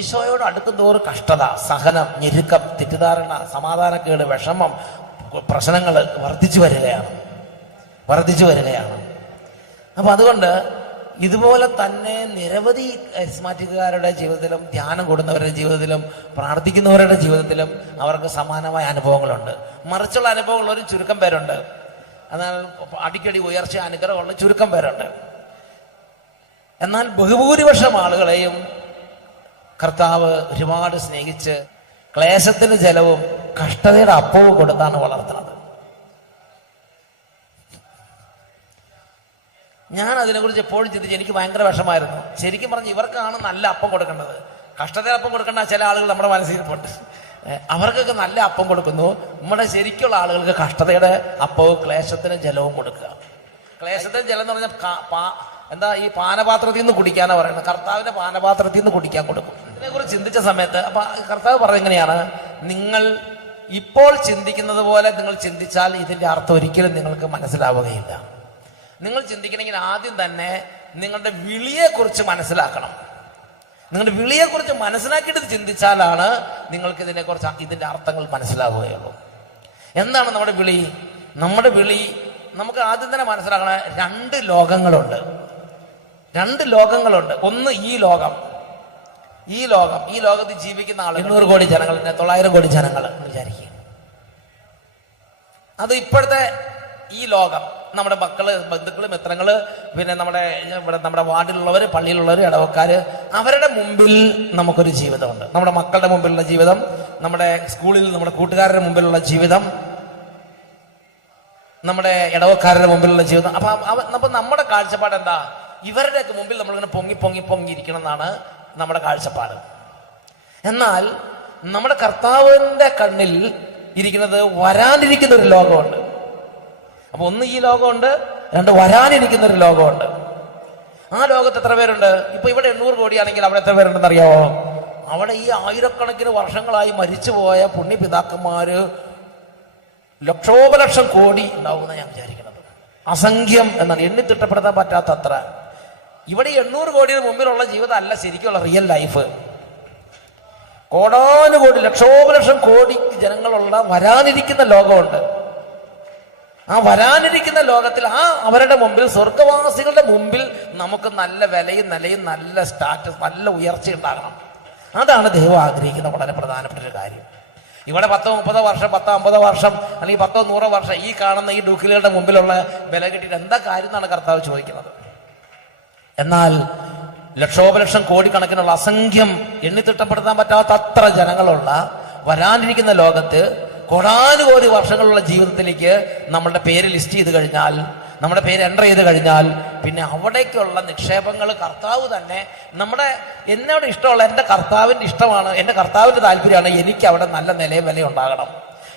ഈശോയോട് അടുക്കുന്തോറും കഷ്ടത, സഹനം, ഞെരുക്കം, തെറ്റിദ്ധാരണ, സമാധാനക്കേട്, വിഷമം, പ്രശ്നങ്ങൾ വർദ്ധിച്ചു വരികയാണ്. അപ്പൊ അതുകൊണ്ട് ഇതുപോലെ തന്നെ നിരവധി കരിസ്മാറ്റിക്കുകാരുടെ ജീവിതത്തിലും ധ്യാനം കൂടുന്നവരുടെ ജീവിതത്തിലും പ്രാർത്ഥിക്കുന്നവരുടെ ജീവിതത്തിലും അവർക്ക് സമാനമായ അനുഭവങ്ങളുണ്ട്. മറിച്ചുള്ള അനുഭവമുള്ളവരും ചുരുക്കം പേരുണ്ട്. എന്നാൽ അടിക്കടി ഉയർച്ച അനുഗ്രഹമുള്ള ചുരുക്കം പേരുണ്ട്. എന്നാൽ ബഹുഭൂരിപക്ഷം ആളുകളെയും കർത്താവ് ഒരുപാട് സ്നേഹിച്ച് ക്ലേശത്തിന് ജലവും കഷ്ടതയുടെ അപ്പവും കൊടുത്താണ് വളർത്തുന്നത്. ഞാൻ അതിനെക്കുറിച്ച് എപ്പോഴും ചിന്തിച്ച് എനിക്ക് ഭയങ്കര വിഷമായിരുന്നു. ശരിക്കും പറഞ്ഞ് ഇവർക്കാണ് നല്ല അപ്പം കൊടുക്കേണ്ടത്. കഷ്ടതയുടെ അപ്പം കൊടുക്കേണ്ട ചില ആളുകൾ നമ്മുടെ മനസ്സിലിരിപ്പുണ്ട്. അവർക്കൊക്കെ നല്ല അപ്പം കൊടുക്കുന്നു. നമ്മുടെ ശരിക്കുള്ള ആളുകൾക്ക് കഷ്ടതയുടെ അപ്പവും ക്ലേശത്തിന് ജലവും കൊടുക്കുക. ക്ലേശത്തിന് ജലം എന്ന് പറഞ്ഞാൽ എന്താ, ഈ പാനപാത്രത്തിൽ നിന്ന് കുടിക്കാനാണ് പറയുന്നത്. കർത്താവിന്റെ പാനപാത്രത്തിൽ നിന്ന് കുടിക്കാൻ കൊടുക്കും. ഇതിനെക്കുറിച്ച് ചിന്തിച്ച സമയത്ത് അപ്പൊ കർത്താവ് പറയുന്നത് എങ്ങനെയാണ്, നിങ്ങൾ ഇപ്പോൾ ചിന്തിക്കുന്നത് പോലെ നിങ്ങൾ ചിന്തിച്ചാൽ ഇതിന്റെ അർത്ഥം ഒരിക്കലും നിങ്ങൾക്ക് മനസ്സിലാവുകയില്ല. നിങ്ങൾ ചിന്തിക്കണമെങ്കിൽ ആദ്യം തന്നെ നിങ്ങളുടെ വിളിയെക്കുറിച്ച് മനസ്സിലാക്കണം. നിങ്ങളുടെ വിളിയെക്കുറിച്ച് മനസ്സിലാക്കിയിട്ട് ചിന്തിച്ചാലാണ് നിങ്ങൾക്ക് ഇതിന്റെ അർത്ഥങ്ങൾ മനസ്സിലാവുകയുള്ളൂ. എന്താണ് നമ്മുടെ വിളി? നമ്മുടെ വിളി നമുക്ക് ആദ്യം തന്നെ മനസ്സിലാക്കണ രണ്ട് ലോകങ്ങളുണ്ട്. ഒന്ന് ഈ ലോകത്തിൽ ജീവിക്കുന്ന ആൾ 800 കോടി ജനങ്ങൾ, 900 കോടി ജനങ്ങൾ എന്ന് വിചാരിക്കുക. അത് ഇപ്പോഴത്തെ ഈ ലോകം, നമ്മുടെ മക്കള്, ബന്ധുക്കള്, മിത്രങ്ങള്, പിന്നെ നമ്മുടെ വാർഡിലുള്ളവര്, പള്ളിയിലുള്ളവര്, ഇടവക്കാര്, അവരുടെ മുമ്പിൽ നമുക്കൊരു ജീവിതമുണ്ട്. നമ്മുടെ മക്കളുടെ മുമ്പിലുള്ള ജീവിതം, നമ്മുടെ സ്കൂളിൽ നമ്മുടെ കൂട്ടുകാരുടെ മുമ്പിലുള്ള ജീവിതം, നമ്മുടെ ഇടവക്കാരുടെ മുമ്പിലുള്ള ജീവിതം. അപ്പൊ നമ്മുടെ കാഴ്ചപ്പാട് എന്താ? ഇവരുടെയൊക്കെ മുമ്പിൽ നമ്മളിങ്ങനെ പൊങ്ങിയിരിക്കണം എന്നാണ് നമ്മുടെ കാഴ്ചപ്പാട്. എന്നാൽ നമ്മുടെ കർത്താവിന്റെ കണ്ണിൽ ഇരിക്കുന്നത് വരാനിരിക്കുന്ന ഒരു ലോകമുണ്ട്. അപ്പൊ ഒന്ന് ഈ ലോകമുണ്ട്, രണ്ട് വരാനിരിക്കുന്ന ഒരു ലോകമുണ്ട്. ആ ലോകത്ത് എത്ര പേരുണ്ട്? ഇപ്പൊ ഇവിടെ 800 കോടിയാണെങ്കിൽ അവിടെ എത്ര പേരുണ്ടെന്ന് അറിയാവോ? അവിടെ ഈ ആയിരക്കണക്കിന് വർഷങ്ങളായി മരിച്ചുപോയ പുണ്യപിതാക്കന്മാര് ലക്ഷോപലക്ഷം കോടി ഉണ്ടാവുമെന്ന് ഞാൻ വിചാരിക്കുന്നത്. അസംഖ്യം എന്നാണ്, എണ്ണിത്തിട്ടപ്പെടുത്താൻ പറ്റാത്തത്ര. ഇവിടെ 800 കോടിയുടെ മുമ്പിലുള്ള ജീവിതം അല്ല ശരിക്കുള്ള റിയൽ ലൈഫ്. കോടാനുകോടി, ലക്ഷോപലക്ഷം കോടി ജനങ്ങളുള്ള വരാനിരിക്കുന്ന ലോകമുണ്ട്. ആ വരാനിരിക്കുന്ന ലോകത്തിൽ അവരുടെ മുമ്പിൽ, സ്വർഗവാസികളുടെ മുമ്പിൽ നമുക്ക് നല്ല വിലയും നിലയും, നല്ല സ്റ്റാറ്റസ്, നല്ല ഉയർച്ച ഉണ്ടാകണം. അതാണ് ദൈവം ആഗ്രഹിക്കുന്ന വളരെ പ്രധാനപ്പെട്ട ഒരു കാര്യം. ഇവിടെ 10-30 വർഷം, 10-50 വർഷം, അല്ലെങ്കിൽ 10-100 വർഷം ഈ കാണുന്ന ഈ ഡൂക്കിലുകളുടെ മുമ്പിലുള്ള വില കിട്ടിയിട്ട് എന്താ കാര്യം എന്നാണ് കർത്താവ് ചോദിക്കുന്നത്. എന്നാൽ ലക്ഷോപലക്ഷം കോടിക്കണക്കിനുള്ള അസംഖ്യം, എണ്ണിത്തിട്ടപ്പെടുത്താൻ പറ്റാത്ത അത്ര ജനങ്ങളുള്ള വരാനിരിക്കുന്ന ലോകത്ത് കോടാനുകോടി വർഷങ്ങളുള്ള ജീവിതത്തിലേക്ക് നമ്മളുടെ പേര് ലിസ്റ്റ് ചെയ്ത് കഴിഞ്ഞാൽ, നമ്മുടെ പേര് എൻ്റർ ചെയ്ത് കഴിഞ്ഞാൽ, പിന്നെ അവിടേക്കുള്ള നിക്ഷേപങ്ങൾ കർത്താവ് തന്നെ എന്നോട് ഇഷ്ടമുള്ള, എൻ്റെ കർത്താവിൻ്റെ ഇഷ്ടമാണ്, എൻ്റെ കർത്താവിൻ്റെ താല്പര്യമാണ് എനിക്ക് അവിടെ നല്ല നിലയും വില ഉണ്ടാകണം,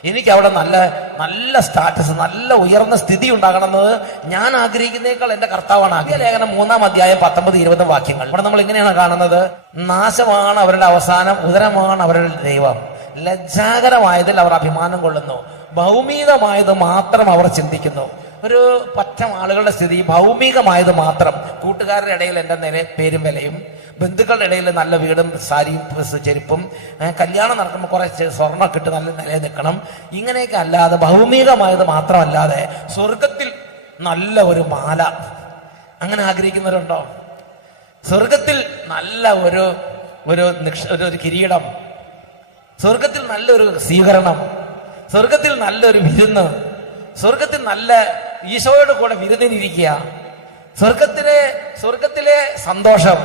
എനിക്ക് അവിടെ നല്ല നല്ല സ്റ്റാറ്റസ്, നല്ല ഉയർന്ന സ്ഥിതി ഉണ്ടാകണം എന്നത് ഞാൻ ആഗ്രഹിക്കുന്നേക്കാൾ എൻ്റെ കർത്താവാണ് ആഗ്രഹിക്കുന്നത്. ലേഖനം 3-ാം അധ്യായം 19-20 വാക്യങ്ങൾ. ഇവിടെ നമ്മൾ ഇങ്ങനെയാണ് കാണുന്നത്: നാശമാണ് അവരുടെ അവസാനം, ഉദരമാണ് അവരുടെ ദൈവം. ലജ്ജാകരമായതിൽ അവർ അഭിമാനം കൊള്ളുന്നു, ഭൗമികമായത് മാത്രം അവർ ചിന്തിക്കുന്നു. ഒരു പറ്റം ആളുകളുടെ സ്ഥിതി ഭൗമികമായത് മാത്രം. കൂട്ടുകാരുടെ ഇടയിൽ എൻ്റെ പേരും വിലയും, ബന്ധുക്കളുടെ ഇടയിൽ നല്ല വീടും സാരിയും ചെരുപ്പും, കല്യാണം നടക്കുമ്പോൾ കുറെ സ്വർണ്ണമൊക്കെ ഇട്ട് നല്ല നിലയിൽ നിൽക്കണം, ഇങ്ങനെയൊക്കെ അല്ലാതെ, ഭൗമികമായത് മാത്രമല്ലാതെ സ്വർഗത്തിൽ നല്ല ഒരു മാല, അങ്ങനെ ആഗ്രഹിക്കുന്നവരുണ്ടോ? സ്വർഗത്തിൽ നല്ല ഒരു കിരീടം, സ്വർഗത്തിൽ നല്ലൊരു സ്വീകരണം, സ്വർഗത്തിൽ നല്ലൊരു വിരുന്ന്, സ്വർഗത്തിൽ നല്ല ഈശോയുടെ കൂടെ വിരുന്നിനിരിക്കുക, സ്വർഗത്തിലെ സന്തോഷം,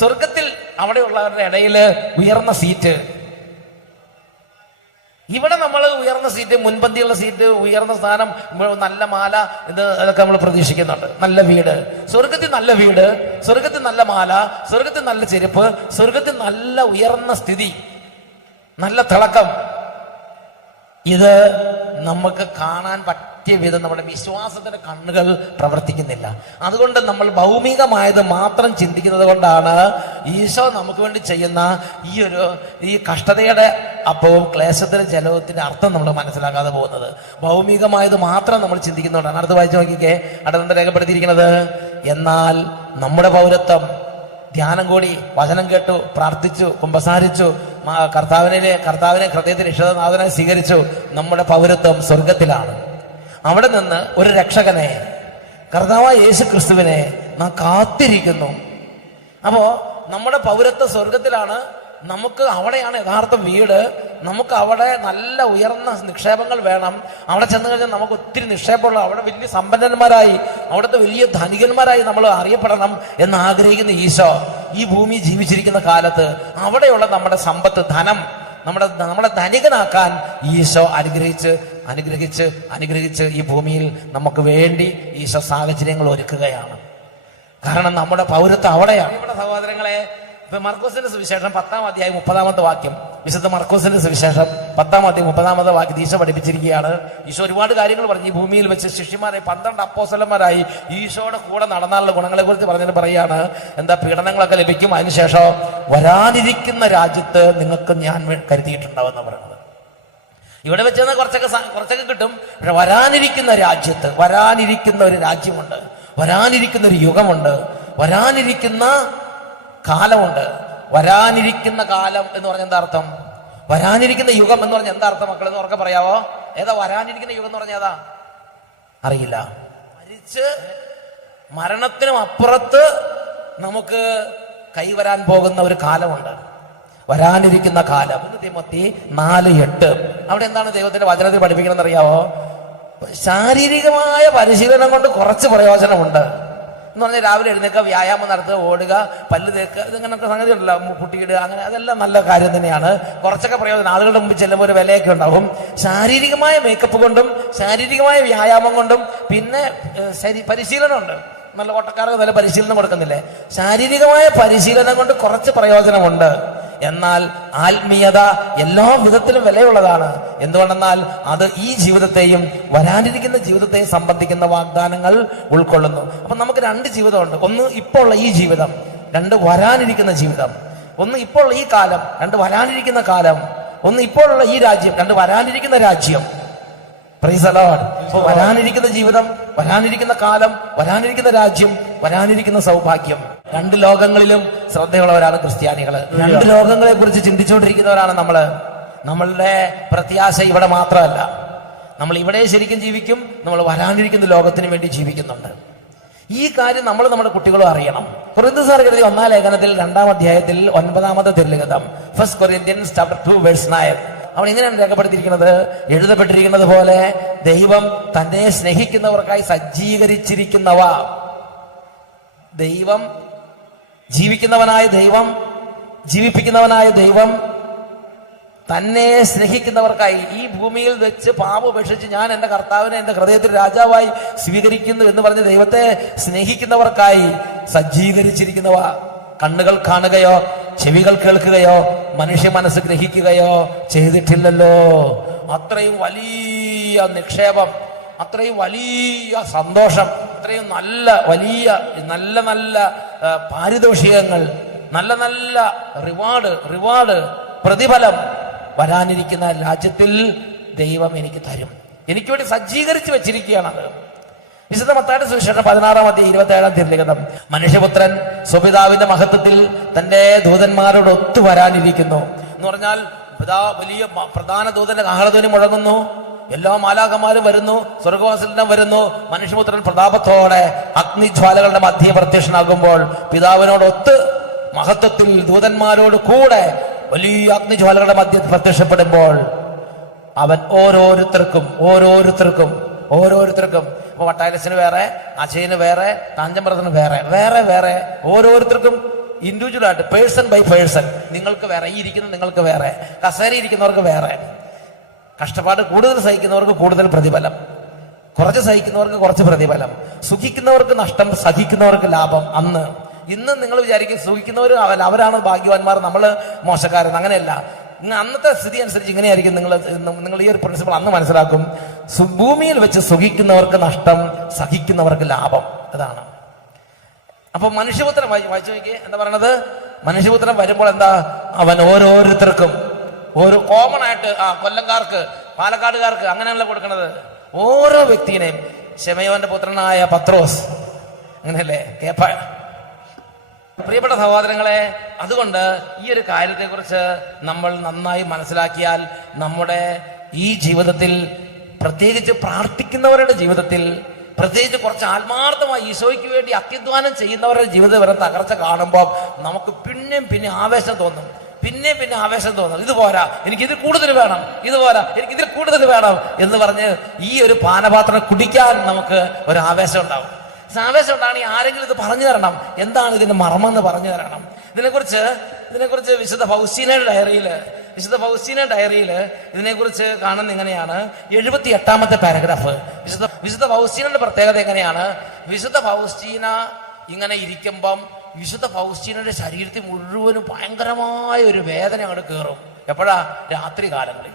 സ്വർഗത്തിൽ അവിടെയുള്ളവരുടെ ഇടയിൽ ഉയർന്ന സീറ്റ്. ഇവിടെ നമ്മൾ ഉയർന്ന സീറ്റ്, മുൻപന്തിയുള്ള സീറ്റ്, ഉയർന്ന സ്ഥാനം, നല്ല മാല, അതൊക്കെ നമ്മൾ പ്രതീക്ഷിക്കുന്നുണ്ട്. നല്ല വീട്, സ്വർഗത്തിൽ നല്ല വീട്, സ്വർഗത്തിൽ നല്ല മാല, സ്വർഗത്തിൽ നല്ല ചെരുപ്പ്, സ്വർഗത്തിൽ നല്ല ഉയർന്ന സ്ഥിതി, നല്ല തിളക്കം. ഇത് നമുക്ക് കാണാൻ പറ്റിയ വിധം നമ്മുടെ വിശ്വാസത്തിന്റെ കണ്ണുകൾ പ്രവർത്തിക്കുന്നില്ല. അതുകൊണ്ട് നമ്മൾ ഭൗമികമായത് മാത്രം ചിന്തിക്കുന്നത് കൊണ്ടാണ് ഈശോ നമുക്ക് വേണ്ടി ചെയ്യുന്ന ഈ കഷ്ടതയുടെ അപ്പവും ക്ലേശത്തിന്റെ ജലത്തിന്റെ അർത്ഥം നമ്മൾ മനസ്സിലാക്കാതെ പോകുന്നത്. ഭൗമികമായത് മാത്രം നമ്മൾ ചിന്തിക്കുന്നതുകൊണ്ടാണ്. അടുത്ത് വായിച്ചു നോക്കിക്കേ, അടുത്ത രേഖപ്പെടുത്തിയിരിക്കുന്നത്: എന്നാൽ നമ്മുടെ പൗരത്വം ധ്യാനം കൂടി, വചനം കേട്ടു, പ്രാർത്ഥിച്ചു, കുമ്പസാരിച്ചു, കർത്താവിനെ ഹൃദയത്തിൽ രക്ഷകനാഥനായി സ്വീകരിച്ചു. നമ്മുടെ പൗരത്വം സ്വർഗത്തിലാണ്. അവിടെ നിന്ന് ഒരു രക്ഷകനെ, കർത്താവായ യേശു ക്രിസ്തുവിനെ നാം കാത്തിരിക്കുന്നു. അപ്പോ നമ്മുടെ പൗരത്വം സ്വർഗത്തിലാണ്. നമുക്ക് അവിടെയാണ് യഥാർത്ഥ വീട്. നമുക്ക് അവിടെ നല്ല ഉയർന്ന നിക്ഷേപങ്ങൾ വേണം. അവിടെ ചെന്ന് കഴിഞ്ഞാൽ നമുക്ക് ഒത്തിരി നിക്ഷേപമുള്ള, അവിടെ വലിയ സമ്പന്നന്മാരായി, അവിടുത്തെ വലിയ ധനികന്മാരായി നമ്മൾ അറിയപ്പെടണം എന്ന് ആഗ്രഹിക്കുന്ന ഈശോ ഈ ഭൂമി ജീവിച്ചിരിക്കുന്ന കാലത്ത് അവിടെയുള്ള നമ്മുടെ സമ്പത്ത്, ധനം, നമ്മളെ ധനികനാക്കാൻ ഈശോ അനുഗ്രഹിച്ച് ഈ ഭൂമിയിൽ നമുക്ക് വേണ്ടി ഈശോ സാഹചര്യങ്ങൾ ഒരുക്കുകയാണ്. കാരണം നമ്മുടെ പൗരത്വം അവിടെയാണ്. ഇവിടെ സഹോദരങ്ങളെ, ഇപ്പൊ മർക്കോസിന്റെ സുവിശേഷം 10-ാം അധ്യായം 30-ാമത്തെ വാക്യം, വിശുദ്ധ മർക്കോസിന്റെ സുവിശേഷം 10-ാം അധ്യായം 30-ാമത്തെ വാക്യം ഈശോ പഠിപ്പിച്ചിരിക്കുകയാണ്. ഈശോ ഒരുപാട് കാര്യങ്ങൾ പറഞ്ഞു. ഈ ഭൂമിയിൽ വെച്ച് ശിഷ്യന്മാരെ 12 അപ്പോസ്തലന്മാരായി ഈശോയുടെ കൂടെ നടന്നാലുള്ള ഗുണങ്ങളെ കുറിച്ച് പറഞ്ഞിട്ട് പറയാണ്, എന്താ, പീഡനങ്ങളൊക്കെ ലഭിക്കും, അതിനുശേഷം വരാനിരിക്കുന്ന രാജ്യത്ത് നിങ്ങൾക്ക് ഞാൻ കരുതിയിട്ടുണ്ടാവുമെന്ന് പറയുന്നത്. ഇവിടെ വെച്ച് കുറച്ചൊക്കെ കിട്ടും. പക്ഷെ വരാനിരിക്കുന്ന രാജ്യത്ത്, വരാനിരിക്കുന്ന ഒരു രാജ്യമുണ്ട്, വരാനിരിക്കുന്ന ഒരു യുഗമുണ്ട്, വരാനിരിക്കുന്ന കാലമുണ്ട്. വരാനിരിക്കുന്ന കാലം എന്ന് പറഞ്ഞ എന്താ അർത്ഥം? വരാനിരിക്കുന്ന യുഗം എന്ന് പറഞ്ഞ എന്താ അർത്ഥം? മക്കളെന്ന് ഉറക്കെ പറയാവോ? ഏതാ വരാനിരിക്കുന്ന യുഗം എന്ന് പറഞ്ഞ ഏതാ? അറിയില്ല. മരിച്ച് മരണത്തിനും അപ്പുറത്ത് നമുക്ക് കൈവരാൻ പോകുന്ന ഒരു കാലമുണ്ട്, വരാനിരിക്കുന്ന കാലം. തിമോത്തി 4:8. അവിടെ എന്താണ് ദൈവത്തിന്റെ വചനത്തിൽ പഠിപ്പിക്കണം എന്നറിയാവോ? ശാരീരികമായ പരിശീലനം കൊണ്ട് കുറച്ച് പ്രയോജനമുണ്ട് എന്ന് പറഞ്ഞാൽ രാവിലെ എഴുന്നേൽക്കുക, വ്യായാമം നടത്തുക, ഓടുക, പല്ല് തേക്കുക, ഇതങ്ങനൊക്കെ സംഗതി ഉണ്ടല്ലോ, കുട്ടിയിടുക, അങ്ങനെ അതെല്ലാം നല്ല കാര്യം തന്നെയാണ്. കുറച്ചൊക്കെ പ്രയോജനം, ആളുകളുടെ മുമ്പിൽ ചെല്ലുമ്പോൾ ഒരു വിലയൊക്കെ ഉണ്ടാവും. ശാരീരികമായ മേക്കപ്പ് കൊണ്ടും ശാരീരികമായ വ്യായാമം കൊണ്ടും പിന്നെ പരിശീലനമുണ്ട്. നല്ല ഓട്ടക്കാർക്ക് നല്ല പരിശീലനം കൊടുക്കുന്നില്ലേ? ശാരീരികമായ പരിശീലനം കൊണ്ട് കുറച്ച് പ്രയോജനമുണ്ട്. എന്നാൽ ആത്മീയത എല്ലാ വിധത്തിലും വിലയുള്ളതാണ്. എന്തുകൊണ്ടെന്നാൽ അത് ഈ ജീവിതത്തെയും വരാനിരിക്കുന്ന ജീവിതത്തെയും സംബന്ധിക്കുന്ന വാഗ്ദാനങ്ങൾ ഉൾക്കൊള്ളുന്നു. അപ്പൊ നമുക്ക് 2 ജീവിതമുണ്ട്. ഒന്ന് ഇപ്പോൾ ഉള്ള ഈ ജീവിതം, 2 വരാനിരിക്കുന്ന ജീവിതം. ഒന്ന് ഇപ്പോൾ ഉള്ള ഈ കാലം, 2 വരാനിരിക്കുന്ന കാലം. ഒന്ന് ഇപ്പോഴുള്ള ഈ രാജ്യം, 2 വരാനിരിക്കുന്ന രാജ്യം. Praise the Lord. അപ്പോൾ വരാനിരിക്കുന്ന ജീവിതം, വരാനിരിക്കുന്ന കാലം, വരാനിരിക്കുന്ന രാജ്യം, വരാനിരിക്കുന്ന സൗഭാഗ്യം. 2 ലോകങ്ങളിലും ശ്രദ്ധയുള്ളവരാണ് ക്രിസ്ത്യാനികള്. 2 ലോകങ്ങളെ കുറിച്ച് ചിന്തിച്ചുകൊണ്ടിരിക്കുന്നവരാണ് നമ്മള്. നമ്മളുടെ പ്രത്യാശ ഇവിടെ മാത്രമല്ല. നമ്മൾ ഇവിടെ ശരിക്കും ജീവിക്കും, നമ്മൾ വരാനിരിക്കുന്ന ലോകത്തിന് വേണ്ടി ജീവിക്കുന്നുണ്ട്. ഈ കാര്യം നമ്മൾ നമ്മുടെ കുട്ടികളും അറിയണം. കൊരിന്ത്യർ എഴുതിയ 1-ാം ലേഖനത്തിൽ 2-ാം അധ്യായത്തിൽ 9-ാമത്തെ തിരുലിഖിതം, 1 Corinthians chapter 2 verse 9, അവിടെ ഇങ്ങനെയാണ് രേഖപ്പെടുത്തിയിരിക്കുന്നത്. എഴുതപ്പെട്ടിരിക്കുന്നത് പോലെ ദൈവം തന്നെ സ്നേഹിക്കുന്നവർക്കായി സജ്ജീകരിച്ചിരിക്കുന്നവ. ദൈവം, ജീവിക്കുന്നവനായ ദൈവം, ജീവിപ്പിക്കുന്നവനായ ദൈവം തന്നെ സ്നേഹിക്കുന്നവർക്കായി ഈ ഭൂമിയിൽ വെച്ച് പാപം ഉപേക്ഷിച്ച് ഞാൻ എൻ്റെ കർത്താവിനെ എൻ്റെ ഹൃദയത്തിൽ രാജാവായി സ്വീകരിക്കുന്നു എന്ന് പറഞ്ഞ് ദൈവത്തെ സ്നേഹിക്കുന്നവർക്കായി സജ്ജീകരിച്ചിരിക്കുന്നവ. കണ്ണുകൾ കാണുകയോ ചെവികൾ കേൾക്കുകയോ മനുഷ്യ മനസ്സ് ഗ്രഹിക്കുകയോ ചെയ്തിട്ടില്ലല്ലോ. അത്രയും വലിയ നിക്ഷേപം, അത്രയും വലിയ സന്തോഷം, അത്രയും നല്ല പാരിതോഷികങ്ങൾ, നല്ല റിവാർഡ് പ്രതിഫലം വരാനിരിക്കുന്ന രാജ്യത്തിൽ ദൈവം എനിക്ക് തരും. എനിക്ക് വേണ്ടി സജ്ജീകരിച്ച് വെച്ചിരിക്കുകയാണത്. വിശുദ്ധ മത്തായിയുടെ സുവിശേഷം 16-ാം അധ്യായം 27-ാം തിരുലിഖിതം, മനുഷ്യപുത്രൻ സ്വപിതാവിന്റെ മഹത്വത്തിൽ തന്റെ ദൂതന്മാരോട് ഒത്തു വരാനിരിക്കുന്നു എന്ന് പറഞ്ഞാൽ വലിയ പ്രധാന ദൂതന്റെ കാഹളധ്വനി മുഴങ്ങുന്നു, എല്ലാ മാലാഖമാരും വരുന്നു, സ്വർഗവാസിലെല്ലാം വരുന്നു. മനുഷ്യപുത്രൻ പ്രതാപത്തോടെ അഗ്നിജ്വാലകളുടെ മധ്യ പ്രത്യക്ഷനാകുമ്പോൾ പിതാവിനോടൊത്ത് മഹത്വത്തിൽ ദൂതന്മാരോട് കൂടെ വലിയ അഗ്നിജ്വാലകളുടെ മധ്യ പ്രത്യക്ഷപ്പെടുമ്പോൾ അവൻ ഓരോരുത്തർക്കും ഇപ്പൊ വട്ടായലസിന് വേറെ, അജയന് വേറെ, കാഞ്ചമ്പറത്തിന് വേറെ ഓരോരുത്തർക്കും ഇൻഡിവിജ്വലായിട്ട്, പേഴ്സൺ ബൈ പേഴ്സൺ, നിങ്ങൾക്ക് വേറെ, ഈ ഇരിക്കുന്ന നിങ്ങൾക്ക് വേറെ, കസേര ഇരിക്കുന്നവർക്ക് വേറെ, കഷ്ടപ്പാട് കൂടുതൽ സഹിക്കുന്നവർക്ക് കൂടുതൽ പ്രതിഫലം, കുറച്ച് സഹിക്കുന്നവർക്ക് കുറച്ച് പ്രതിഫലം, സുഖിക്കുന്നവർക്ക് നഷ്ടം, സഹിക്കുന്നവർക്ക് ലാഭം. ഇന്ന് നിങ്ങൾ വിചാരിക്കും സുഖിക്കുന്നവർ അവരാണ് ഭാഗ്യവാന്മാർ, നമ്മൾ മോശക്കാരൻ. അങ്ങനെയല്ല. അന്നത്തെ സ്ഥിതി അനുസരിച്ച് ഇങ്ങനെയായിരിക്കും. നിങ്ങൾ ഈ ഒരു പ്രിൻസിപ്പിൾ അന്ന് മനസ്സിലാക്കും. ഭൂമിയിൽ വെച്ച് സുഖിക്കുന്നവർക്ക് നഷ്ടം, സഹിക്കുന്നവർക്ക് ലാഭം. അതാണ്. അപ്പൊ മനുഷ്യപുത്രൻ വായിച്ചു നോക്കിയേ, എന്താ പറയണത്? മനുഷ്യപുത്രൻ വരുമ്പോൾ എന്താ, അവൻ ഓരോരുത്തർക്കും ഒരു കോമൺ ആയിട്ട്, കൊല്ലംകാർക്ക്, പാലക്കാടുകാർക്ക് അങ്ങനെയല്ല കൊടുക്കണത്. ഓരോ വ്യക്തിനെയും, ശെമയോന്റെ പുത്രനായ പത്രോസ്, അങ്ങനെയല്ലേ, പ്രിയപ്പെട്ട സഹോദരങ്ങളെ, അതുകൊണ്ട് ഈ ഒരു കാര്യത്തെക്കുറിച്ച് നമ്മൾ നന്നായി മനസ്സിലാക്കിയാൽ നമ്മുടെ ഈ ജീവിതത്തിൽ, പ്രത്യേകിച്ച് പ്രാർത്ഥിക്കുന്നവരുടെ ജീവിതത്തിൽ, പ്രത്യേകിച്ച് കുറച്ച് ആത്മാർത്ഥമായി ഈശോയ്ക്ക് വേണ്ടി അത്യധ്വാനം ചെയ്യുന്നവരുടെ ജീവിതം വരെ തകർച്ച കാണുമ്പോൾ നമുക്ക് പിന്നെ ആവേശം തോന്നും, പിന്നെ ആവേശം തോന്നും. ഇത് പോരാ, എനിക്ക് ഇതിൽ കൂടുതൽ വേണം, ഇത് പോരാ, എനിക്ക് ഇതിൽ കൂടുതൽ വേണം എന്ന് പറഞ്ഞ് ഈ ഒരു പാനപാത്രം കുടിക്കാൻ നമുക്ക് ഒരു ആവേശം ഉണ്ടാവും. ആവേശം ഉണ്ടാണെങ്കിൽ ആരെങ്കിലും ഇത് പറഞ്ഞു തരണം, എന്താണ് ഇതിന്റെ മർമ്മം പറഞ്ഞു തരണം. ഇതിനെക്കുറിച്ച് വിശുദ്ധ ഫൗസ്റ്റീന ഡയറിയിൽ ഇതിനെക്കുറിച്ച് കാണുന്ന ഇങ്ങനെയാണ്. 78-ാമത്തെ പാരഗ്രാഫ്. വിശുദ്ധ ഫൗസ്റ്റീനയുടെ പ്രത്യേകത എങ്ങനെയാണ്? വിശുദ്ധ ഫൗസ്റ്റീന ഇങ്ങനെ ഇരിക്കുമ്പം വിശുദ്ധ ഫൗസ്റ്റീനയുടെ ശരീരത്തിൽ മുഴുവനും ഭയങ്കരമായ ഒരു വേദന അങ്ങോട്ട് കയറും. എപ്പോഴാ? രാത്രി കാലങ്ങളിൽ.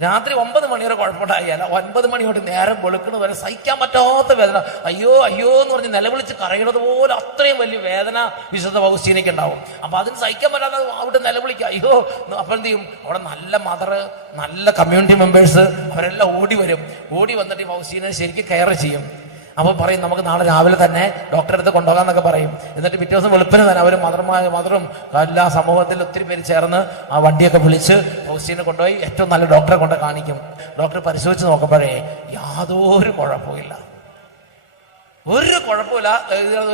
രാത്രി 9 മണി വരെ കുഴപ്പമുണ്ടായില്ല, 9 മണി തൊട്ട് നേരം വെളുക്കുന്നത് വരെ സഹിക്കാൻ പറ്റാത്ത വേദന. അയ്യോ അയ്യോ എന്ന് പറഞ്ഞ് നിലവിളിച്ച് കരയണത് പോലെ അത്രയും വലിയ വേദന വിശുദ്ധ ഫൗസ്റ്റീനയ്ക്ക് ഉണ്ടാവും. അപ്പൊ അതിന് സഹിക്കാൻ പറ്റാതെ അവിടെ നിലവിളിക്കുക, അയ്യോ. അപ്പൊ എന്ത് ചെയ്യും? അവിടെ നല്ല മദർ, നല്ല കമ്മ്യൂണിറ്റി മെമ്പേഴ്സ് അവരെല്ലാം ഓടി വന്നിട്ട് ഈ ഫൗസ്റ്റീനെ ശരിക്കും കെയർ ചെയ്യും. അപ്പോൾ പറയും, നമുക്ക് നാളെ രാവിലെ തന്നെ ഡോക്ടറെ അടുത്ത് കൊണ്ടുപോകാന്നൊക്കെ പറയും. എന്നിട്ട് പിറ്റേ ദിവസം വെളുപ്പിന് തന്നെ അവർ മദറും എല്ലാ സമൂഹത്തിൽ ഒത്തിരി പേര് ചേർന്ന് ആ വണ്ടിയൊക്കെ വിളിച്ച് ഫൗസ്റ്റീനെ കൊണ്ടുപോയി ഏറ്റവും നല്ല ഡോക്ടറെ കൊണ്ട് കാണിക്കും. ഡോക്ടർ പരിശോധിച്ച് നോക്കുമ്പോഴേ യാതൊരു കുഴപ്പമില്ല,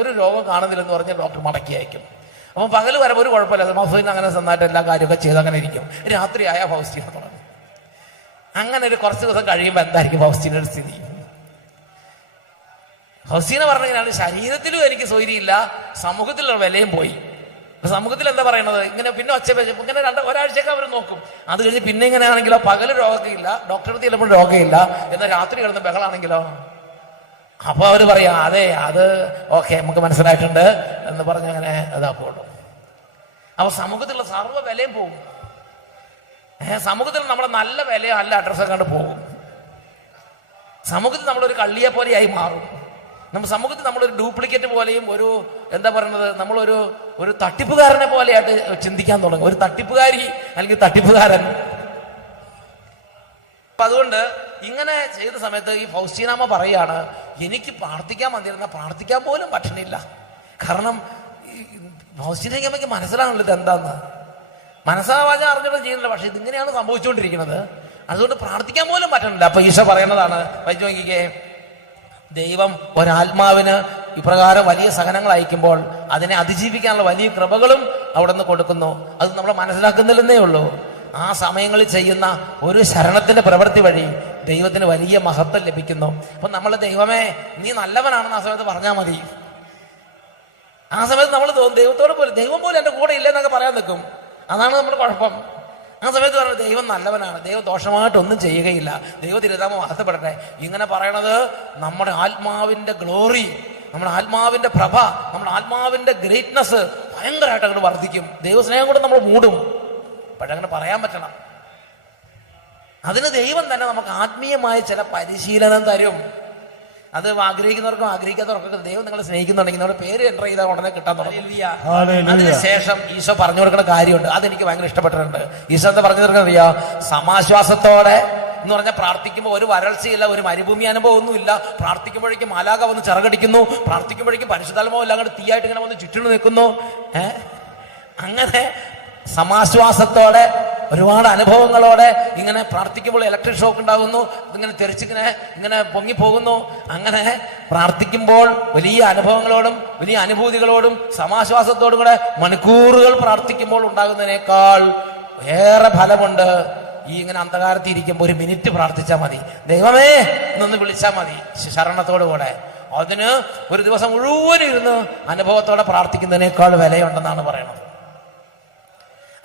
ഒരു രോഗം കാണുന്നില്ലെന്ന് പറഞ്ഞ് ഡോക്ടർ മടക്കി അയക്കും. അപ്പം പകൽ വരെ ഒരു കുഴപ്പമില്ല, ഫൗസ്റ്റീൻ അങ്ങനെ നന്നായിട്ട് എല്ലാ കാര്യമൊക്കെ ചെയ്ത് അങ്ങനെ ഇരിക്കും. രാത്രിയായ ഫൗസ്റ്റീനെ തുടങ്ങും. അങ്ങനെ ഒരു കുറച്ച് ദിവസം കഴിയുമ്പോൾ എന്തായിരിക്കും ഫൗസ്റ്റീനയുടെ സ്ഥിതി? ഫൗസ്റ്റീന പറഞ്ഞാൽ ശരീരത്തിലും എനിക്ക് സ്വൈര്യമില്ല, സമൂഹത്തിലുള്ള വിലയും പോയി. സമൂഹത്തിൽ എന്താ പറയണത്? ഇങ്ങനെ പിന്നെ ഇങ്ങനെ ഒരാഴ്ചയൊക്കെ അവർ നോക്കും. അത് കഴിഞ്ഞ് പിന്നെ ഇങ്ങനെ ആണെങ്കിലോ പകല് രോഗമില്ല, ഡോക്ടറെ ചിലപ്പോൾ രോഗമില്ല, എന്നാൽ രാത്രി കിടന്ന് ബഹളാണെങ്കിലോ. അപ്പൊ അവര് പറയാം, അതെ അത് ഓക്കെ, നമുക്ക് മനസ്സിലായിട്ടുണ്ട് എന്ന് പറഞ്ഞ് അങ്ങനെ ഇതാക്കുള്ളൂ. അപ്പൊ സമൂഹത്തിലുള്ള സർവ്വ വിലയും പോകും. സമൂഹത്തിൽ നമ്മുടെ നല്ല വിലയോ നല്ല അഡ്രസ്സൊക്കെ കണ്ട് പോകും. സമൂഹത്തിൽ നമ്മളൊരു കള്ളിയെ പോലെയായി മാറും. സമൂഹത്തിൽ നമ്മളൊരു ഡ്യൂപ്ലിക്കേറ്റ് പോലെയും ഒരു എന്താ പറയുന്നത്, നമ്മളൊരു തട്ടിപ്പുകാരനെ പോലെയായിട്ട് ചിന്തിക്കാൻ തുടങ്ങും. ഒരു തട്ടിപ്പുകാരി അല്ലെങ്കിൽ തട്ടിപ്പുകാരൻ. അപ്പൊ അതുകൊണ്ട് ഇങ്ങനെ ചെയ്ത സമയത്ത് ഈ ഫൗസ്റ്റീനാമ്മ പറയാണ്, എനിക്ക് പ്രാർത്ഥിക്കാൻ വന്നിരുന്ന പ്രാർത്ഥിക്കാൻ പോലും പറ്റണില്ല. കാരണം ഫൗസ്റ്റീനയ്ക്ക് മനസ്സിലാണല്ലോ ഇത് എന്താന്ന്. മനസ്സാവാചാ അറിഞ്ഞിട്ട് ചെയ്യുന്നില്ല, പക്ഷെ ഇതിങ്ങനെയാണ് സംഭവിച്ചുകൊണ്ടിരിക്കുന്നത്. അതുകൊണ്ട് പ്രാർത്ഥിക്കാൻ പോലും പറ്റണില്ല. അപ്പൊ ഈശോ പറയുന്നതാണ്, വായിച്ചു നോക്കിക്കേ. ദൈവം ഒരാത്മാവിന് ഇപ്രകാരം വലിയ സഹനങ്ങൾ അയക്കുമ്പോൾ അതിനെ അതിജീവിക്കാനുള്ള വലിയ കൃപകളും അവിടെ നിന്ന് കൊടുക്കുന്നു. അത് നമ്മൾ മനസ്സിലാക്കുന്നില്ലെന്നേ ഉള്ളൂ. ആ സമയങ്ങളിൽ ചെയ്യുന്ന ഒരു ശരണത്തിന്റെ പ്രവൃത്തി വഴി ദൈവത്തിന് വലിയ മഹത്വം ലഭിക്കുന്നു. അപ്പൊ നമ്മൾ ദൈവമേ നീ നല്ലവനാണെന്ന് ആ സമയത്ത് പറഞ്ഞാൽ മതി. ആ സമയത്ത് നമ്മൾ ദൈവത്തോട് പോലും ദൈവം പോലും എൻ്റെ കൂടെ ഇല്ലെന്നൊക്കെ പറയാൻ നിൽക്കും. അതാണ് നമ്മുടെ കുഴപ്പം. ആ സമയത്ത് പറഞ്ഞത് ദൈവം നല്ലവനാണ്, ദൈവം ദോഷമായിട്ടൊന്നും ചെയ്യുകയില്ല, ദൈവ തിരുനാമം വാഴ്ത്തപ്പെടട്ടെ. ഇങ്ങനെ പറയണത് നമ്മുടെ ആത്മാവിന്റെ ഗ്ലോറി, നമ്മുടെ ആത്മാവിന്റെ പ്രഭ, നമ്മുടെ ആത്മാവിന്റെ ഗ്രേറ്റ്നെസ് ഭയങ്കരമായിട്ട് അങ്ങോട്ട് വർദ്ധിക്കും. ദൈവസ്നേഹം കൂടെ നമ്മൾ മൂടും. പക്ഷെ അങ്ങനെ പറയാൻ പറ്റണം. അതിന് ദൈവം തന്നെ നമുക്ക് ആത്മീയമായ ചില പരിശീലനം തരും. അത് ആഗ്രഹിക്കുന്നവർക്കും ആഗ്രഹിക്കാത്തവർക്കൊക്കെ ദൈവം നിങ്ങളെ സ്നേഹിക്കുന്നുണ്ടെങ്കിൽ നിങ്ങളുടെ പേര് എൻ്റർ ചെയ്താൽ ഉടനെ കിട്ടാൻ തുടങ്ങും. അതിനുശേഷം ഈശോ പറഞ്ഞു കൊടുക്കുന്ന കാര്യമുണ്ട്, അതെനിക്ക് ഭയങ്കര ഇഷ്ടപ്പെട്ടിട്ടുണ്ട്. ഈശോ എന്താ പറഞ്ഞു കൊടുക്കുന്നത് അറിയാ? സമാശ്വാസത്തോടെ എന്ന് പറഞ്ഞാൽ പ്രാർത്ഥിക്കുമ്പോൾ ഒരു വരൾച്ചയില്ല, ഒരു മരുഭൂമി അനുഭവം ഒന്നുമില്ല. പ്രാർത്ഥിക്കുമ്പോഴേക്കും മാലാഖ വന്ന് ചിറകടിക്കുന്നു, പ്രാർത്ഥിക്കുമ്പോഴേക്കും പരിശുദ്ധാത്മാവ് എല്ലാം കൂടെ തീയായിട്ട് ഇങ്ങനെ വന്ന് ചുറ്റിന് നിൽക്കുന്നു. അങ്ങനെ സമാശ്വാസത്തോടെ ഒരുപാട് അനുഭവങ്ങളോടെ ഇങ്ങനെ പ്രാർത്ഥിക്കുമ്പോൾ ഇലക്ട്രിക് ഷോക്ക് ഉണ്ടാകുന്നു, ഇങ്ങനെ ഇങ്ങനെ പൊങ്ങിപ്പോകുന്നു. അങ്ങനെ പ്രാർത്ഥിക്കുമ്പോൾ വലിയ അനുഭവങ്ങളോടും വലിയ അനുഭൂതികളോടും സമാശ്വാസത്തോടും കൂടെ മണിക്കൂറുകൾ പ്രാർത്ഥിക്കുമ്പോൾ ഉണ്ടാകുന്നതിനേക്കാൾ ഏറെ ഫലമുണ്ട് ഈ ഇങ്ങനെ അന്ധകാരത്തിൽ ഇരിക്കുമ്പോൾ 1 മിനിറ്റ് പ്രാർത്ഥിച്ചാൽ മതി. ദൈവമേ എന്നൊന്ന് വിളിച്ചാൽ മതി ശരണത്തോടു കൂടെ. അതിന് ഒരു ദിവസം മുഴുവനും ഇരുന്ന് അനുഭവത്തോടെ പ്രാർത്ഥിക്കുന്നതിനേക്കാൾ വിലയുണ്ടെന്നാണ് പറയുന്നത്.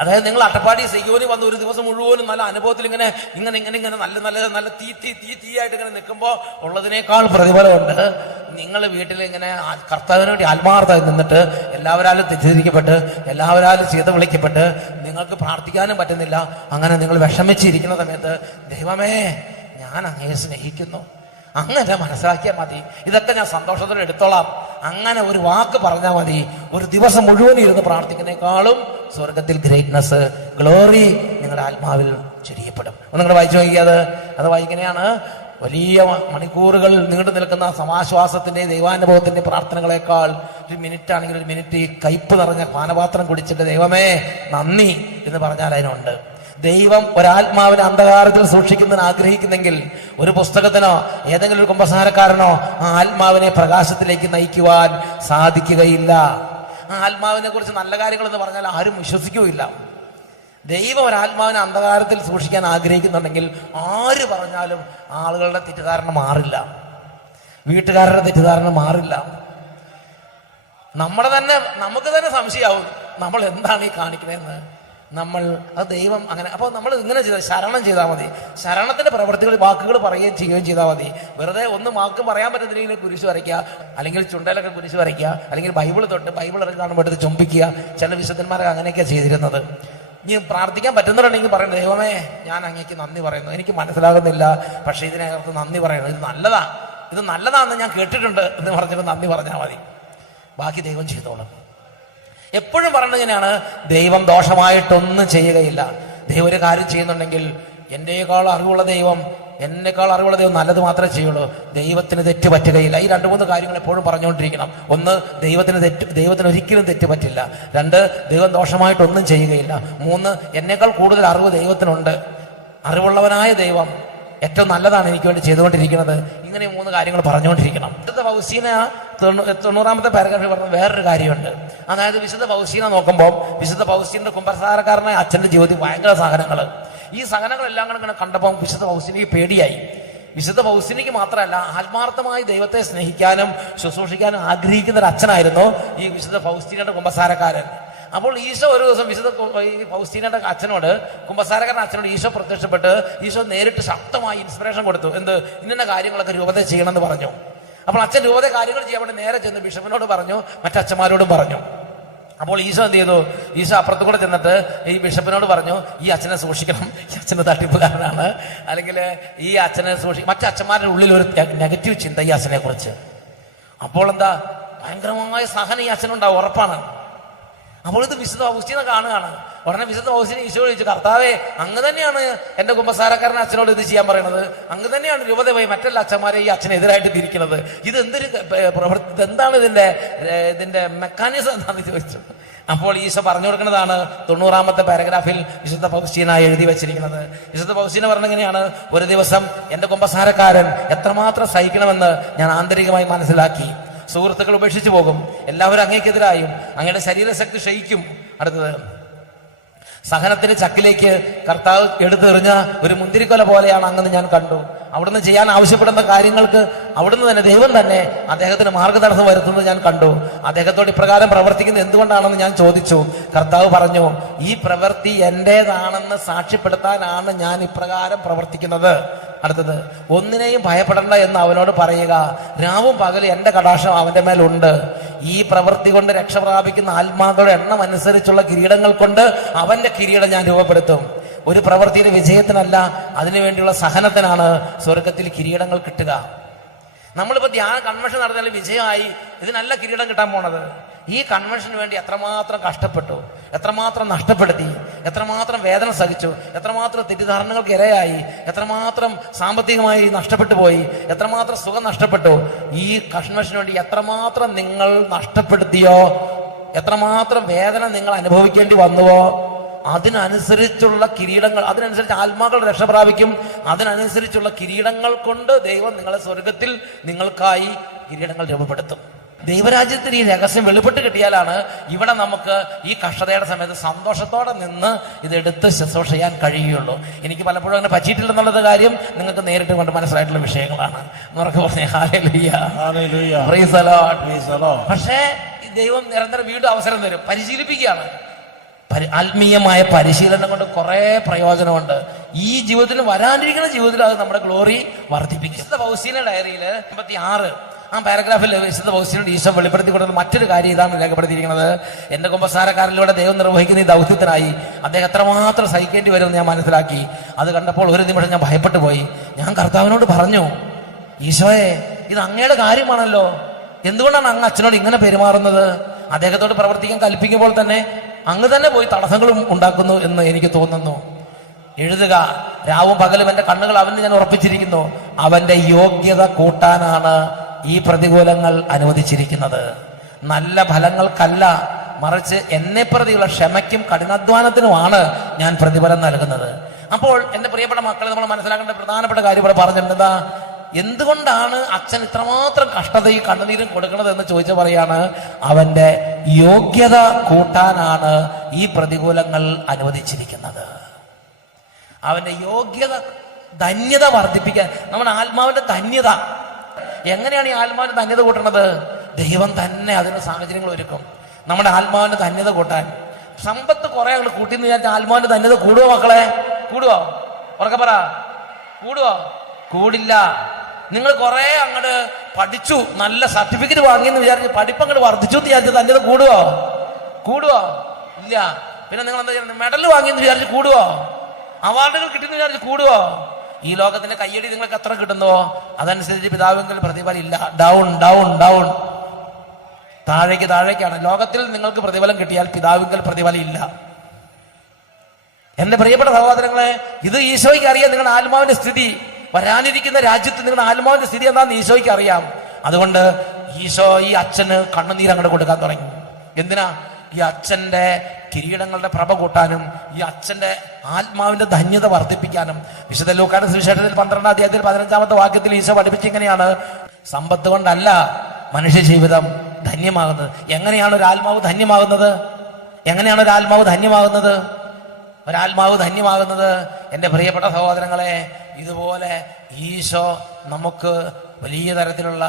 അതായത് നിങ്ങൾ അട്ടപ്പാടി സിയോനി വന്ന് ഒരു ദിവസം മുഴുവനും നല്ല അനുഭവത്തിൽ ഇങ്ങനെ നല്ല തീയായിട്ട് ഇങ്ങനെ നിൽക്കുമ്പോൾ ഉള്ളതിനേക്കാൾ പ്രതിഫലമുണ്ട് നിങ്ങൾ വീട്ടിൽ ഇങ്ങനെ കർത്താവിന് വേണ്ടി ആത്മാർത്ഥമായി നിന്നിട്ട് എല്ലാവരാലും തെറ്റിദ്ധരിക്കപ്പെട്ട് എല്ലാവരാലും ചീത്ത വിളിക്കപ്പെട്ട് നിങ്ങൾക്ക് പ്രാർത്ഥിക്കാനും പറ്റുന്നില്ല. അങ്ങനെ നിങ്ങൾ വിഷമിച്ചിരിക്കുന്ന സമയത്ത് ദൈവമേ ഞാൻ അങ്ങയെ സ്നേഹിക്കുന്നു, അങ്ങനെ മനസ്സിലാക്കിയാൽ മതി. ഇതൊക്കെ ഞാൻ സന്തോഷത്തോടെ എടുത്തോളാം. അങ്ങനെ ഒരു വാക്ക് പറഞ്ഞാൽ മതി. ഒരു ദിവസം മുഴുവൻ ഇരുന്ന് പ്രാർത്ഥിക്കുന്നേക്കാളും സ്വർഗത്തിൽ ഗ്രേറ്റ്നെസ്, ഗ്ലോറി നിങ്ങളുടെ ആത്മാവിൽ ചൊരിയപ്പെടും. നിങ്ങൾ വായിച്ചു നോക്കിയത് അത് വായിക്കുന്നതാണ്. വലിയ മണിക്കൂറുകൾ നീണ്ടു നിൽക്കുന്ന സമാശ്വാസത്തിന്റെ ദൈവാനുഭവത്തിന്റെ പ്രാർത്ഥനകളെക്കാൾ ഒരു മിനിറ്റ് ആണെങ്കിൽ ഒരു മിനിറ്റ് ഈ കയ്പ് നിറഞ്ഞ പാനപാത്രം കുടിച്ചിട്ട് ദൈവമേ നന്ദി എന്ന് പറഞ്ഞാൽ അതിനുണ്ട്. ദൈവം ഒരാത്മാവിനെ അന്ധകാരത്തിൽ സൂക്ഷിക്കുന്നതിന് ആഗ്രഹിക്കുന്നെങ്കിൽ ഒരു പുസ്തകത്തിനോ ഏതെങ്കിലും ഒരു കുമ്പസാരക്കാരനോ ആ ആത്മാവിനെ പ്രകാശത്തിലേക്ക് നയിക്കുവാൻ സാധിക്കുകയില്ല. ആ ആത്മാവിനെ കുറിച്ച് നല്ല കാര്യങ്ങൾ എന്ന് പറഞ്ഞാൽ ആരും വിശ്വസിക്കുകയില്ല. ദൈവം ഒരാത്മാവിനെ അന്ധകാരത്തിൽ സൂക്ഷിക്കാൻ ആഗ്രഹിക്കുന്നുണ്ടെങ്കിൽ ആര് പറഞ്ഞാലും ആളുകളുടെ തെറ്റിദ്ധാരണ മാറില്ല, വീട്ടുകാരുടെ തെറ്റിദ്ധാരണ മാറില്ല. നമുക്ക് തന്നെ സംശയമാവും നമ്മൾ എന്താണ് ഈ കാണിക്കണേന്ന്. അത് ദൈവം അങ്ങനെ. അപ്പോൾ നമ്മൾ ഇങ്ങനെ ചെയ്താൽ ശരണം ചെയ്താൽ മതി. ശരണത്തിന്റെ പ്രവൃത്തികൾ വാക്കുകൾ പറയുകയും ചെയ്യുകയും ചെയ്താൽ മതി. വെറുതെ ഒന്നും വാക്ക് പറയാൻ പറ്റുന്നില്ലെങ്കിൽ കുരിശ് വരയ്ക്കുക, അല്ലെങ്കിൽ ചുണ്ടയിലൊക്കെ കുരിശ് വരയ്ക്കുക, അല്ലെങ്കിൽ ബൈബിൾ ഇറക്കി കാണുമ്പോൾ എടുത്ത് ചുംബിക്കുക. ചില വിശുദ്ധന്മാരൊക്കെ അങ്ങനെയൊക്കെയാണ് ചെയ്തിരുന്നത്. ഇനി പ്രാർത്ഥിക്കാൻ പറ്റുന്നവരുണ്ടെങ്കിൽ പറയുന്നത് ദൈവമേ ഞാൻ അങ്ങേക്ക് നന്ദി പറയുന്നു, എനിക്ക് മനസ്സിലാകുന്നില്ല, പക്ഷെ ഇതിനകത്ത് നന്ദി പറയുന്നു, ഇത് നല്ലതാണെന്ന് ഞാൻ കേട്ടിട്ടുണ്ട് എന്ന് പറഞ്ഞിട്ട് നന്ദി പറഞ്ഞാൽ മതി. ബാക്കി ദൈവം ചെയ്തോളും. എപ്പോഴും പറയുന്നത് ഇങ്ങനെയാണ്, ദൈവം ദോഷമായിട്ടൊന്നും ചെയ്യുകയില്ല. ദൈവം ഒരു കാര്യം ചെയ്യുന്നുണ്ടെങ്കിൽ എന്നേക്കാൾ അറിവുള്ള ദൈവം നല്ലത് മാത്രമേ ചെയ്യുള്ളൂ. ദൈവത്തിന് തെറ്റ് പറ്റുകയില്ല. ഈ 2-3 കാര്യങ്ങൾ എപ്പോഴും പറഞ്ഞുകൊണ്ടിരിക്കണം. ഒന്ന്, ദൈവത്തിന് ഒരിക്കലും തെറ്റ് പറ്റില്ല. 2, ദൈവം ദോഷമായിട്ടൊന്നും ചെയ്യുകയില്ല. 3, എന്നേക്കാൾ കൂടുതൽ അറിവ് ദൈവത്തിനുണ്ട്. അറിവുള്ളവനായ ദൈവം ഏറ്റവും നല്ലതാണ് എനിക്ക് വേണ്ടി ചെയ്തുകൊണ്ടിരിക്കുന്നത്. ഇങ്ങനെ 3 കാര്യങ്ങൾ പറഞ്ഞുകൊണ്ടിരിക്കണം. വിശുദ്ധ ഫൗസ്റ്റീന 90-ാമത്തെ പാരഗ്രാഫിൽ പറഞ്ഞ വേറൊരു കാര്യമുണ്ട്. അതായത് വിശുദ്ധ ഫൗസ്റ്റീന നോക്കുമ്പോൾ വിശുദ്ധ ഫൗസ്റ്റീൻ്റെ കുമ്പസാരക്കാരനായ അച്ഛൻ്റെ ജീവിതത്തിൽ ഭയങ്കര സഹനങ്ങൾ. ഈ സഹനങ്ങളെല്ലാം കൂടെ ഇങ്ങനെ കണ്ടപ്പോൾ വിശുദ്ധ ഫൗസ്റ്റീനയ്ക്ക് പേടിയായി. വിശുദ്ധ ഫൗസ്റ്റീനയ്ക്ക് മാത്രമല്ല, ആത്മാർത്ഥമായി ദൈവത്തെ സ്നേഹിക്കാനും ശുശ്രൂഷിക്കാനും ആഗ്രഹിക്കുന്ന ഒരു അച്ഛനായിരുന്നു ഈ വിശുദ്ധ ഫൗസ്റ്റീനയുടെ കുമ്പസാരക്കാരൻ. അപ്പോൾ ഈശോ ഒരു ദിവസം ഈ ഫൗസ്റ്റീനയുടെ അച്ഛനോട്, കുമ്പസാരക്കാരൻ അച്ഛനോട് ഈശോ പ്രത്യക്ഷപ്പെട്ട് ഈശോ നേരിട്ട് ശക്തമായി ഇൻസ്പിറേഷൻ കൊടുത്തു. ഇന്ന കാര്യങ്ങളൊക്കെ രൂപത ചെയ്യണമെന്ന് പറഞ്ഞു. അപ്പോൾ അച്ഛൻ രൂപത കാര്യങ്ങൾ ചെയ്യാൻ വേണ്ടി നേരെ ചെന്ന് ബിഷപ്പിനോട് പറഞ്ഞു, മറ്റച്ഛന്മാരോടും പറഞ്ഞു. അപ്പോൾ ഈശോ എന്ത് ചെയ്തു? ഈശോ അപ്പുറത്ത് കൂടെ ചെന്നിട്ട് ഈ ബിഷപ്പിനോട് പറഞ്ഞു, ഈ അച്ഛനെ സൂക്ഷിക്കണം, ഈ അച്ഛന് തട്ടിപ്പുകാരനാണ്, അല്ലെങ്കിൽ ഈ അച്ഛനെ മറ്റച്ഛന്മാരുടെ ഉള്ളിൽ ഒരു നെഗറ്റീവ് ചിന്ത ഈ അച്ഛനെ കുറിച്ച്. അപ്പോൾ എന്താ, ഭയങ്കരമായ സഹനം ഈ അച്ഛനുണ്ടാവും, ഉറപ്പാണ്. അപ്പോൾ ഇത് വിശുദ്ധ ഫൗസ്റ്റീന കാണുകയാണ്. ഉടനെ വിശുദ്ധ ഫൗസ്റ്റീന ഈശോ ചോദിച്ചു, കർത്താവേ അങ്ങ് തന്നെയാണ് എന്റെ കുമ്പസാരക്കാരൻ അച്ഛനോട് ഇത് ചെയ്യാൻ പറയുന്നത്, അങ്ങ് തന്നെയാണ് രൂപത പോയി മറ്റെല്ലാ അച്ഛന്മാരെ ഈ അച്ഛനെതിരായിട്ട് തിരിക്കുന്നത്, ഇതെന്താണ് ഇതിന്റെ മെക്കാനിസം എന്താണെന്ന് ചോദിച്ചു. അപ്പോൾ ഈശോ പറഞ്ഞു കൊടുക്കുന്നതാണ് 90-ാമത്തെ പാരഗ്രാഫിൽ വിശുദ്ധ ഫൗസ്റ്റീന എഴുതി വെച്ചിരിക്കുന്നത്. വിശുദ്ധ ഫൗസ്റ്റീന പറഞ്ഞെങ്ങനെയാണ്, ഒരു ദിവസം എന്റെ കുമ്പസാരക്കാരൻ എത്രമാത്രം സഹിക്കണമെന്ന് ഞാൻ ആന്തരികമായി മനസ്സിലാക്കി. സുഹൃത്തുക്കൾ ഉപേക്ഷിച്ചു പോകും, എല്ലാവരും അങ്ങേക്കെതിരായും, അങ്ങയുടെ ശരീരശക്തി ക്ഷയിക്കും. അടുത്തത്, സഹനത്തിന്റെ ചക്കിലേക്ക് കർത്താവ് എടുത്തെറിഞ്ഞ ഒരു മുന്തിരിക്കൊല പോലെയാണ് അങ്ങെന്ന് ഞാൻ കണ്ടു. അവിടുന്ന് ചെയ്യാൻ ആവശ്യപ്പെടുന്ന കാര്യങ്ങൾക്ക് അവിടുന്ന് തന്നെ ദൈവം തന്നെ അദ്ദേഹത്തിന് മാർഗതടസ്സം വരുത്തുന്നത് ഞാൻ കണ്ടു. അദ്ദേഹത്തോട് ഇപ്രകാരം പ്രവർത്തിക്കുന്നത് എന്തുകൊണ്ടാണെന്ന് ഞാൻ ചോദിച്ചു. കർത്താവ് പറഞ്ഞു, ഈ പ്രവൃത്തി എന്റേതാണെന്ന് സാക്ഷ്യപ്പെടുത്താനാണ് ഞാൻ ഇപ്രകാരം പ്രവർത്തിക്കുന്നത്. അടുത്തത്, ഒന്നിനെയും ഭയപ്പെടേണ്ട എന്ന് അവനോട് പറയുക, രാവും പകലും എന്റെ കടാക്ഷം അവന്റെ മേലുണ്ട്. ഈ പ്രവൃത്തി കൊണ്ട് രക്ഷ പ്രാപിക്കുന്ന ആത്മാക്കളുടെ എണ്ണം അനുസരിച്ചുള്ള കിരീടങ്ങൾ കൊണ്ട് അവന്റെ കിരീടം ഞാൻ രൂപപ്പെടുത്തും. ഒരു പ്രവൃത്തിയുടെ വിജയത്തിനല്ല, അതിനുവേണ്ടിയുള്ള സഹനത്തിനാണ് സ്വർഗത്തിൽ കിരീടങ്ങൾ കിട്ടുക. നമ്മളിപ്പോ ധ്യാന കൺവെൻഷൻ നടത്തിയാൽ വിജയമായി, ഇതിനല്ല കിരീടം കിട്ടാൻ പോണത്. ഈ കൺവെൻഷന് വേണ്ടി എത്രമാത്രം കഷ്ടപ്പെട്ടു, എത്രമാത്രം നഷ്ടപ്പെടുത്തി, എത്രമാത്രം വേദന സഹിച്ചു, എത്രമാത്രം തെറ്റിദ്ധാരണകൾക്ക് ഇരയായി, എത്രമാത്രം സാമ്പത്തികമായി നഷ്ടപ്പെട്ടു പോയി, എത്രമാത്രം സുഖം നഷ്ടപ്പെട്ടു. ഈ കൺവെൻഷന് വേണ്ടി എത്രമാത്രം നിങ്ങൾ നഷ്ടപ്പെടുത്തിയോ, എത്രമാത്രം വേദന നിങ്ങൾ അനുഭവിക്കേണ്ടി വന്നുവോ, അതിനനുസരിച്ചുള്ള കിരീടങ്ങൾ, അതിനനുസരിച്ച് ആത്മാക്കൾ രക്ഷ പ്രാപിക്കും. അതിനനുസരിച്ചുള്ള കിരീടങ്ങൾ കൊണ്ട് ദൈവം നിങ്ങളെ സ്വർഗത്തിൽ നിങ്ങൾക്കായി കിരീടങ്ങൾ രൂപപ്പെടുത്തും. ദൈവരാജ്യത്തിന് ഈ രഹസ്യം വെളിപ്പെട്ട് കിട്ടിയാലാണ് ഇവിടെ നമുക്ക് ഈ കഷ്ടതയുടെ സമയത്ത് സന്തോഷത്തോടെ നിന്ന് ഇതെടുത്ത് ശുശ്രൂഷ ചെയ്യാൻ കഴിയുള്ളൂ. എനിക്ക് പലപ്പോഴും അങ്ങനെ പറ്റിയിട്ടില്ലെന്നുള്ളത് കാര്യം നിങ്ങൾക്ക് നേരിട്ട് കൊണ്ട് മനസ്സിലായിട്ടുള്ള വിഷയങ്ങളാണ്. ഉറക്കെ പറഞ്ഞേ ഹല്ലേലൂയ, പ്രൈസ് ദി ലോർഡ്. പക്ഷേ ദൈവം നിരന്തരം വീണ്ടും അവസരം തരും, പരിശീലിപ്പിക്കുകയാണ്. ആത്മീയമായ പരിശീലനം കൊണ്ട് കുറെ പ്രയോജനമുണ്ട്. ഈ ജീവിതത്തിൽ വരാനിരിക്കുന്ന ജീവിതത്തിൽ അത് നമ്മുടെ ഗ്ലോറി വർദ്ധിപ്പിക്കും. വിശുദ്ധ ഫൗസ്റ്റീന ഡയറിയിൽ 56 ആ പാരഗ്രാഫിൽ വിശുദ്ധ ഫൗസ്റ്റീനയുടെ ഈശോ വെളിപ്പെടുത്തി കൊടുക്കുന്ന മറ്റൊരു കാര്യം ഇതാണ് രേഖപ്പെടുത്തിയിരിക്കുന്നത്. എന്റെ കുമ്പസാരക്കാരിലൂടെ ദൈവം നിർവഹിക്കുന്ന ഈ ദൗത്യത്തിനായി അദ്ദേഹം എത്രമാത്രം സഹിക്കേണ്ടി വരുമെന്ന് ഞാൻ മനസ്സിലാക്കി. അത് കണ്ടപ്പോൾ ഒരു നിമിഷം ഞാൻ ഭയപ്പെട്ടു പോയി. ഞാൻ കർത്താവിനോട് പറഞ്ഞു, ഈശോയെ ഇത് അങ്ങയുടെ കാര്യമാണല്ലോ, എന്തുകൊണ്ടാണ് അങ്ങ് അച്ഛനോട് ഇങ്ങനെ പെരുമാറുന്നത്? അദ്ദേഹത്തോട് പ്രവർത്തിക്കാൻ കൽപ്പിക്കുമ്പോൾ തന്നെ അങ്ങ് തന്നെ പോയി തടസ്സങ്ങളും ഉണ്ടാക്കുന്നു എന്ന് എനിക്ക് തോന്നുന്നു. എഴുതുക, രാവും പകലും എൻ്റെ കണ്ണുകൾ അവന് ഞാൻ ഉറപ്പിച്ചിരിക്കുന്നു. അവന്റെ യോഗ്യത കൂട്ടാനാണ് ഈ പ്രതികൂലങ്ങൾ അനുവദിച്ചിരിക്കുന്നത്. നല്ല ഫലങ്ങൾക്കല്ല, മറിച്ച് എന്നെ പ്രതിയുള്ള ക്ഷമയ്ക്കും കഠിനാധ്വാനത്തിനുമാണ് ഞാൻ പ്രതിഫലം നൽകുന്നത്. അപ്പോൾ എൻ്റെ പ്രിയപ്പെട്ട മക്കളെ, നമ്മൾ മനസ്സിലാക്കേണ്ട പ്രധാനപ്പെട്ട കാര്യം ഇവിടെ പറഞ്ഞിട്ടുണ്ട്. എന്തുകൊണ്ടാണ് അച്ഛൻ ഇത്രമാത്രം കഷ്ടതയും കണ്ണുനീരും കൊടുക്കുന്നത് എന്ന് ചോദിച്ചു പറയാണ്, അവന്റെ യോഗ്യത കൂട്ടാനാണ് ഈ പ്രതികൂലങ്ങൾ അനുവദിച്ചിരിക്കുന്നത്. അവന്റെ യോഗ്യത, ധന്യത വർദ്ധിപ്പിക്കാൻ, നമ്മുടെ ആത്മാവിന്റെ ധന്യത. എങ്ങനെയാണ് ഈ ആത്മാവിന്റെ ധന്യത കൂട്ടുന്നത്? ദൈവം തന്നെ അതിന് സാഹചര്യങ്ങൾ ഒരുക്കും നമ്മുടെ ആത്മാവിന്റെ ധന്യത കൂട്ടാൻ. സമ്പത്ത് കുറെ അങ്ങോട്ട് കൂട്ടിന്ന് വിചാരിച്ച ആത്മാവിന്റെ ധന്യത കൂടുവോ മക്കളെ? കൂടുവോ? ഉറക്കെ പറ, കൂടുവോ? കൂടില്ല. നിങ്ങൾ കുറെ അങ്ങോട്ട് പഠിച്ചു, നല്ല സർട്ടിഫിക്കറ്റ് വാങ്ങിയെന്ന് വിചാരിച്ച് പഠിപ്പ് അങ്ങോട്ട് വർദ്ധിച്ചു എന്ന് വിചാരിച്ചു ധന്യത കൂടുവോ? കൂടുവോ? ഇല്ല. പിന്നെ നിങ്ങൾ എന്താ ചെയ്യുന്നത്? മെഡൽ വാങ്ങിയെന്ന് വിചാരിച്ച് കൂടുവോ? അവാർഡുകൾ കിട്ടിയെന്ന് വിചാരിച്ച് കൂടുവോ? ഈ ലോകത്തിന്റെ കയ്യടി നിങ്ങൾക്ക് എത്ര കിട്ടുന്നോ അതനുസരിച്ച് പിതാവിങ്കൽ പ്രതിഫലം ഇല്ല. ഡൗൺ ഡൗൺ ഡൗൺ, താഴേക്കാണ്. ലോകത്തിൽ നിങ്ങൾക്ക് പ്രതിഫലം കിട്ടിയാൽ പിതാവിങ്കൽ പ്രതിഫലം ഇല്ല. എന്റെ പ്രിയപ്പെട്ട സഹോദരങ്ങളെ, ഇത് ഈശോയ്ക്ക് അറിയാം നിങ്ങളുടെ ആത്മാവിന്റെ സ്ഥിതി. വരാനിരിക്കുന്ന രാജ്യത്ത് നിങ്ങളുടെ ആത്മാവിന്റെ സ്ഥിതി എന്താണെന്ന് ഈശോയ്ക്ക് അറിയാം. അതുകൊണ്ട് ഈശോ ഈ അച്ഛന് കണ്ണുനീര് അങ്ങോട്ട് കൊടുക്കാൻ തുടങ്ങി. എന്തിനാ? ഈ അച്ഛന്റെ കിരീടങ്ങളുടെ പ്രഭ കൂട്ടാനും ഈ അച്ഛന്റെ ആത്മാവിന്റെ ധന്യത വർദ്ധിപ്പിക്കാനും. വിശുദ്ധ ലൂക്കായുടെ സുവിശേഷത്തിൽ 12-ാം അധ്യായത്തിൽ 15-ാമത്തെ വാക്യത്തിൽ ഈശോ പഠിപ്പിച്ചിങ്ങനെയാണ്, സമ്പത്ത് കൊണ്ടല്ല മനുഷ്യ ജീവിതം ധന്യമാകുന്നത്. എങ്ങനെയാണ് ഒരു ആത്മാവ് ധന്യമാകുന്നത്? എങ്ങനെയാണ് ഒരു ആത്മാവ് ധന്യമാകുന്നത്? ഒരാത്മാവ് ധന്യമാകുന്നത് എൻ്റെ പ്രിയപ്പെട്ട സഹോദരങ്ങളെ, ഇതുപോലെ ഈശോ നമുക്ക് വലിയ തരത്തിലുള്ള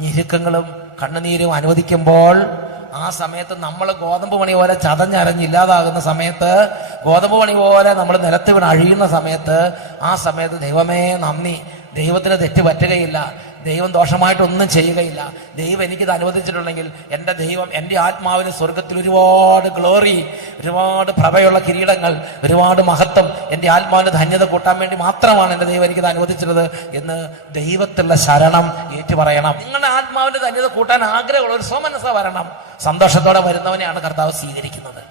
ഞെരുക്കങ്ങളും കണ്ണുനീരും അനുവദിക്കുമ്പോൾ, ആ സമയത്ത് നമ്മൾ ഗോതമ്പ് മണി പോലെ ചതഞ്ഞരഞ്ഞില്ലാതാകുന്ന സമയത്ത്, ഗോതമ്പ് മണി പോലെ നമ്മൾ നിലത്ത് വീണ് അഴിയുന്ന സമയത്ത്, ആ സമയത്ത് ദൈവമേ നന്ദി, ദൈവത്തിന് തെറ്റ് പറ്റുകയില്ല, ദൈവം ദോഷമായിട്ടൊന്നും ചെയ്യുകയില്ല. ദൈവം എനിക്കിത് അനുവദിച്ചിട്ടുണ്ടെങ്കിൽ എൻ്റെ ദൈവം എൻ്റെ ആത്മാവിന് സ്വർഗത്തിൽ ഒരുപാട് ഗ്ലോറി, ഒരുപാട് പ്രഭയുള്ള കിരീടങ്ങൾ, ഒരുപാട് മഹത്വം എൻ്റെ ആത്മാവിന് ധന്യത കൂട്ടാൻ വേണ്ടി മാത്രമാണ് എൻ്റെ ദൈവം എനിക്കിത് അനുവദിച്ചിട്ടുള്ളത് എന്ന് ദൈവത്തിലുള്ള ശരണം ഏറ്റുപറയണം. നിങ്ങളുടെ ആത്മാവിന്റെ ധന്യത കൂട്ടാൻ ആഗ്രഹമുള്ള ഒരു സ്വമനസ്സ വരണം. സന്തോഷത്തോടെ വരുന്നവനെയാണ് കർത്താവ് സ്വീകരിക്കുന്നത്.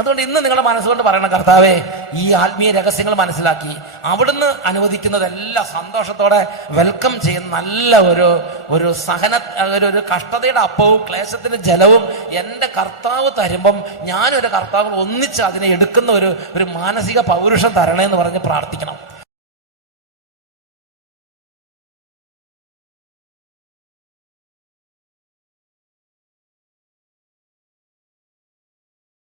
അതുകൊണ്ട് ഇന്ന് നിങ്ങളുടെ മനസ്സുകൊണ്ട് പറയണം, കർത്താവേ, ഈ ആത്മീയ രഹസ്യങ്ങൾ മനസ്സിലാക്കി അവിടുന്ന് അനുവദിക്കുന്നതെല്ലാം സന്തോഷത്തോടെ വെൽക്കം ചെയ്യുന്ന നല്ല ഒരു സഹന, ഒരു കഷ്ടതയുടെ അപ്പവും ക്ലേശത്തിന്റെ ജലവും എൻ്റെ കർത്താവ് തരുമ്പം ഞാനൊരു കർത്താവ് ഒന്നിച്ച് അതിനെ എടുക്കുന്ന ഒരു മാനസിക പൗരുഷം തരണേന്ന് പറഞ്ഞ് പ്രാർത്ഥിക്കണം.